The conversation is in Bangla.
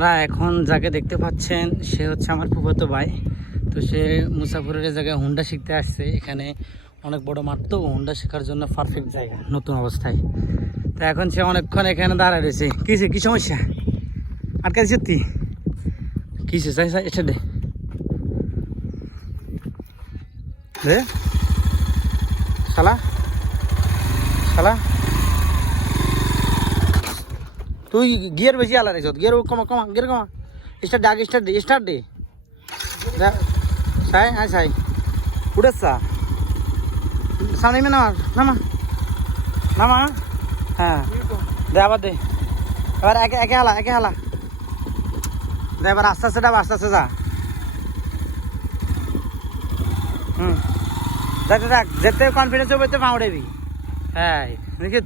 আপনারা এখন যাকে দেখতে পাচ্ছেন, সে হচ্ছে আমার ফুফাতো ভাই। তো সে মুসাফরের জায়গায় হুন্ডা শিখতে আসছে। এখানে অনেক বড় মাঠ তো হুন্ডা শেখার জন্য পারফেক্ট জায়গা, নতুন অবস্থায়। তো এখন সে অনেকক্ষণ এখানে দাঁড়ায় রয়েছে। কিসে কি সমস্যা? আটকা দিচ্ছে তুই কিসে চাই চাই এটা দে। দে। শালা। শালা। তুই গিয়ার বেশি আলা রেছ গিয়ার কমা কমা গিয়ার কমা। স্টার্ট ডাক স্টার্ট দে স্টার্ট দে। সাই আয় সাই। উড়েছা সামনে মে নামা নামা। নামা হ্যাঁ। দে আবার দে। এবার একে একে হালা একে হালা। দে এবার আস্তে আস্তে ডাব আস্তে আস্তে যা। হুম। দেখ দেখ যেতে কনফিডেন্স হবে তো পাউড়েবি হ্যাঁ। দেখে